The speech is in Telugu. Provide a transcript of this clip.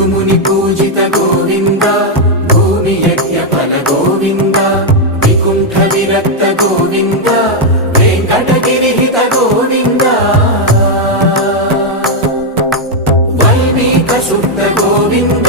భృగుముని పూజిత గోవింద భూమి యజ్ఞ ఫల గోవింద వికుంఠ విరక్త గోవింద వెంకటగిరిహిత గోవింద వల్మీక శుద్ధ గోవింద